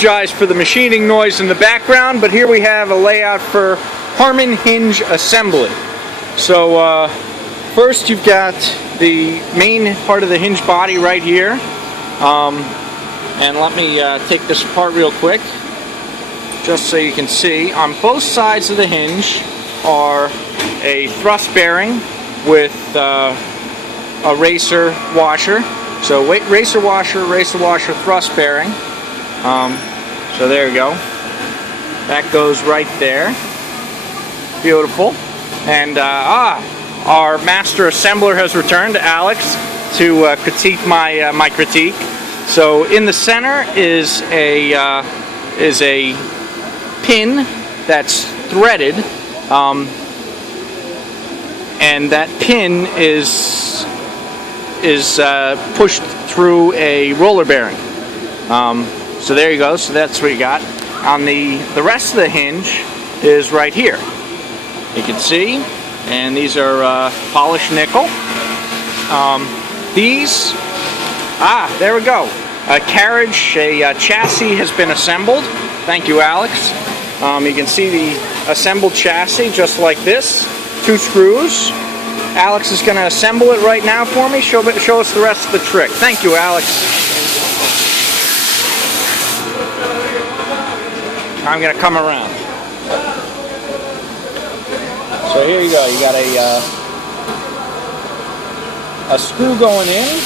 Apologize for the machining noise in the background, but here we have a layout for Harmon Hinge assembly. So first you've got the main part of the hinge body right here, and let me take this apart real quick just so you can see. On both sides of the hinge are a thrust bearing with a racer washer. So racer washer, thrust bearing. So there you go. That goes right there. Beautiful. And our master assembler has returned, Alex, to critique my critique. So in the center is a pin that's threaded, and that pin is pushed through a roller bearing. So there you go. So that's what you got. On the rest of the hinge is right here. You can see, and these are polished nickel. There we go. A carriage, a chassis has been assembled. Thank you, Alex. You can see the assembled chassis just like this. 2 screws. Alex is going to assemble it right now for me. Show us the rest of the trick. Thank you, Alex. I'm going to come around. So here you go. You got a screw going in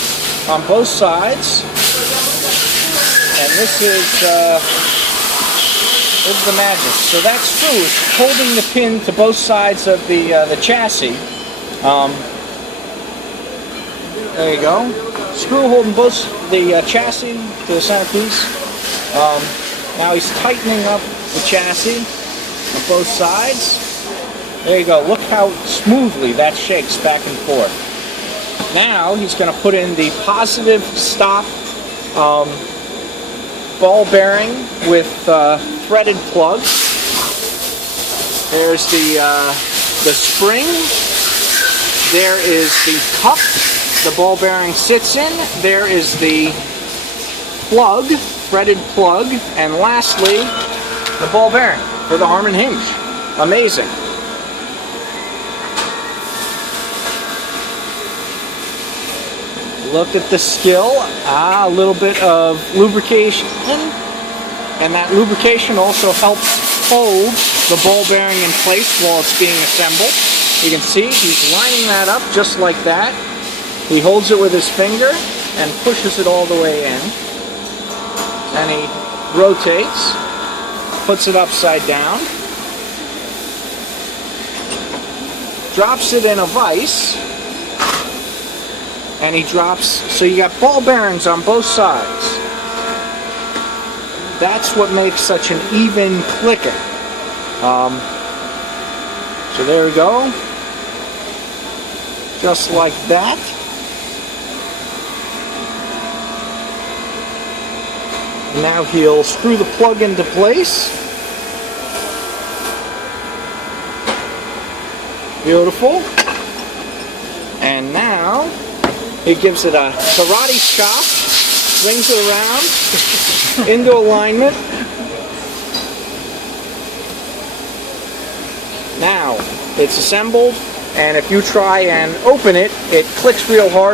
on both sides, and this is the magic. So that screw is holding the pin to both sides of the chassis. There you go. Screw holding both the chassis to the centerpiece. Now he's tightening up the chassis on both sides. There you go. Look how smoothly that shakes back and forth. Now he's going to put in the positive stop ball bearing with threaded plug. There's the spring. There is the cup the ball bearing sits in. There is the plug, threaded plug, and lastly, the ball bearing for the Harmon Hinge. Amazing. Look at the skill. A little bit of lubrication, and that lubrication also helps hold the ball bearing in place while it's being assembled. You can see he's lining that up just like that. He holds it with his finger and pushes it all the way in. And he rotates, puts it upside down, drops it in a vise, and he drops, so you got ball bearings on both sides. That's what makes such an even clicking. So there we go. Just like that. Now he'll screw the plug into place. Beautiful. And now he gives it a karate chop, swings it around into alignment. Now it's assembled, and if you try and open it, it clicks real hard.